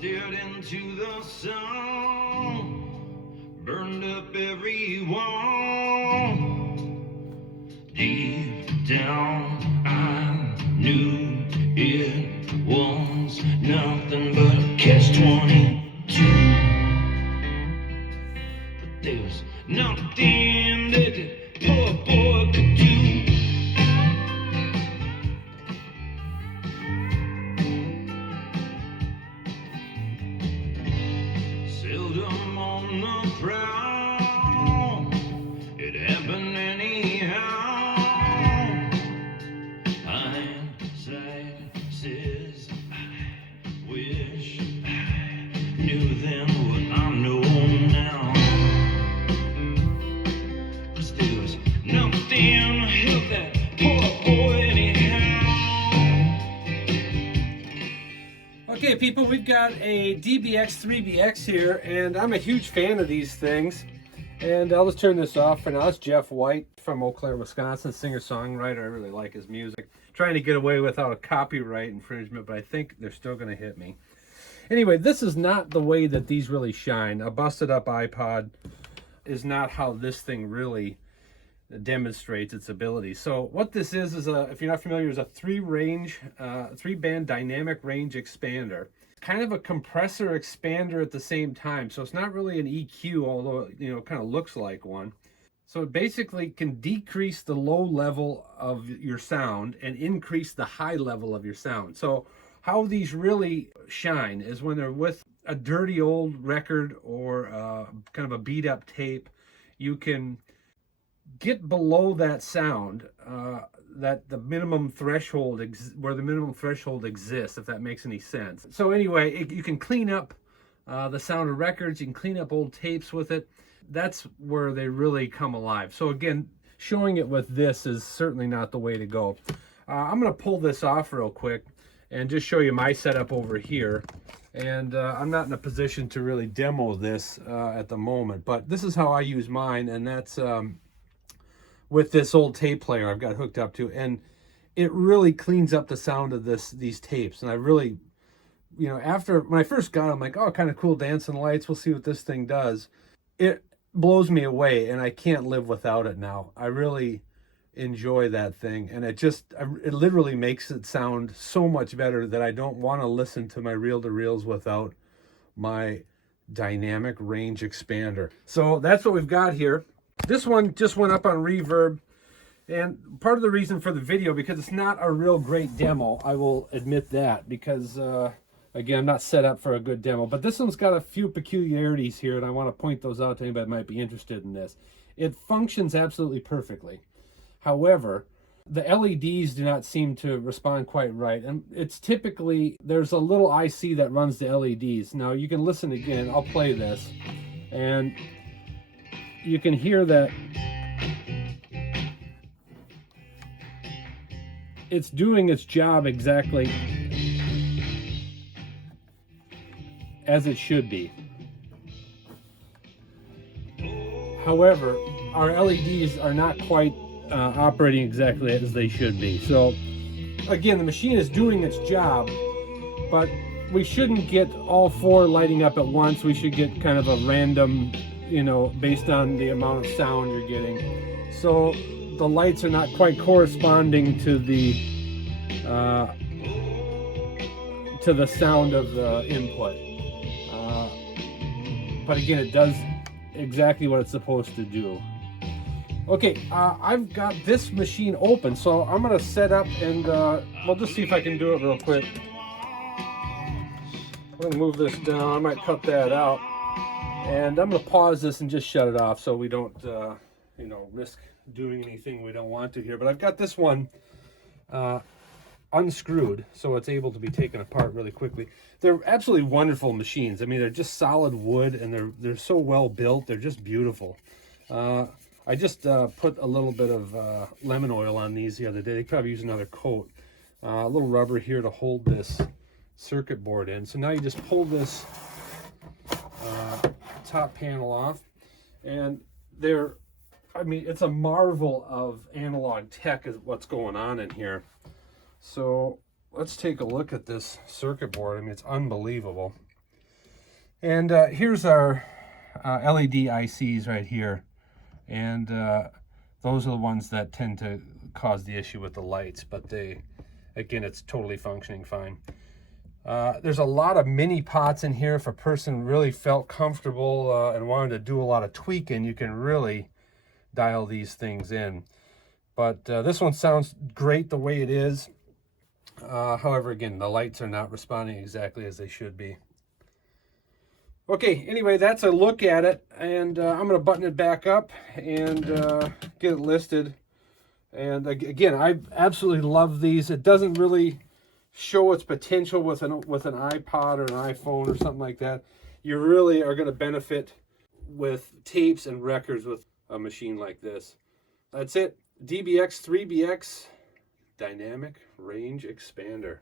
stared into the sun, burned up every wall. Deep down I knew it was nothing but a catch-22. But there was nothing that the poor boy could do. Seldom on the prowl, it happened anyhow. Hindsight says I wish I knew then what I know now. But there was nothing to help that poor boy anyhow. Okay, people, we've got a DBX 3BX here, and I'm a huge fan of these things. And I'll just turn this off for now. It's Jeff White from Eau Claire, Wisconsin, singer-songwriter. I really like his music. Trying to get away without a copyright infringement, but I think they're still going to hit me. Anyway, this is not the way that these really shine. A busted-up iPod is not how this thing really demonstrates its ability. So what this is if you're not familiar, is a three-band dynamic range expander. Kind of a compressor expander at the same time. So it's not really an EQ, although it kind of looks like one. So it basically can decrease the low level of your sound and increase the high level of your sound. So how these really shine is when they're with a dirty old record or kind of a beat up tape. You can get below that sound, that the minimum threshold, where the minimum threshold exists, if that makes any sense. So anyway, you can clean up the sound of records, you can clean up old tapes with it. That's where they really come alive. So again, showing it with this is certainly not the way to go. I'm going to pull this off real quick and just show you my setup over here. And I'm not in a position to really demo this at the moment, but this is how I use mine, and that's with this old tape player I've got hooked up to, and it really cleans up the sound of these tapes. And I really, after when I first got it, I'm like, oh, kind of cool, dancing lights, we'll see what this thing does. It blows me away, and I can't live without it now. I really enjoy that thing, and it literally makes it sound so much better that I don't want to listen to my reel-to-reels without my dynamic range expander. So that's what we've got here. This one just went up on Reverb, and part of the reason for the video, because it's not a real great demo, I will admit that, because again, I'm not set up for a good demo, but this one's got a few peculiarities here, and I want to point those out to anybody that might be interested in this. It functions absolutely perfectly. However, the LEDs do not seem to respond quite right, and it's typically, there's a little IC that runs the LEDs. Now you can listen again, I'll play this, and you can hear that it's doing its job exactly as it should be. However, our LEDs are not quite operating exactly as they should be. So again, the machine is doing its job, but we shouldn't get all four lighting up at once. We should get kind of a random, based on the amount of sound you're getting. So the lights are not quite corresponding to the sound of the input. But again, it does exactly what it's supposed to do. Okay, I've got this machine open, so I'm gonna set up and we'll just see if I can do it real quick. I'm gonna move this down. I might cut that out. And I'm going to pause this and just shut it off so we don't, risk doing anything we don't want to here. But I've got this one unscrewed, so it's able to be taken apart really quickly. They're absolutely wonderful machines. I mean, they're just solid wood, and they're so well built. They're just beautiful. I just put a little bit of lemon oil on these the other day. They probably use another coat. A little rubber here to hold this circuit board in. So now you just pull this top panel off, and it's a marvel of analog tech is what's going on in here. So let's take a look at this circuit board. I mean, it's unbelievable. And here's our LED ICs right here. And those are the ones that tend to cause the issue with the lights, but again, it's totally functioning fine. There's a lot of mini pots in here. If a person really felt comfortable and wanted to do a lot of tweaking, you can really dial these things in. But this one sounds great the way it is. However, again, the lights are not responding exactly as they should be. Okay, anyway, that's a look at it, and I'm going to button it back up and get it listed. And again, I absolutely love these. It doesn't really show its potential with an iPod or an iPhone or something like that. You really are going to benefit with tapes and records with a machine like this. That's it. DBX 3BX Dynamic Range Expander.